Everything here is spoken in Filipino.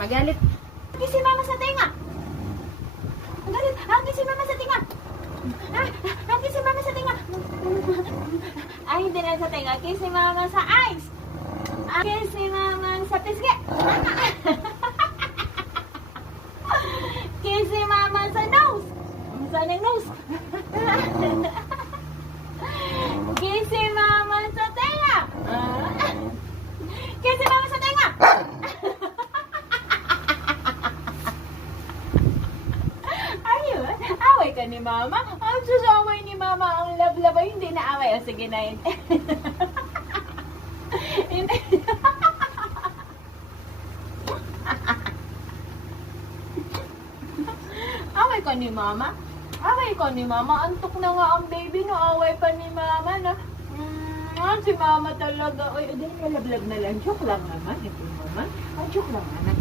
magalit. Hangin si mama sa tenga. Magalit. Hangin si mama sa tenga. Hangin si mama sa tenga. Ay, hindi na sa tenga. Kiss si mama sa eyes. Kiss si mama sa pisngi. Kiss si mama sa nose. Saan ang nose? Kiss si mama sa tenga. Kiss si mama sa tenga. Ayun, away ka ni mama. Ang susaway ni mama ang lablabay. Hindi na away. O sige na yun. Hindi. Away ka ni mama? Away ka ni mama? Antok na nga ang baby, no? Away pa ni mama, na. Si mama talaga. Oy, dahil malablag na lang. Joke lang naman. Ito mama. Joke lang naman.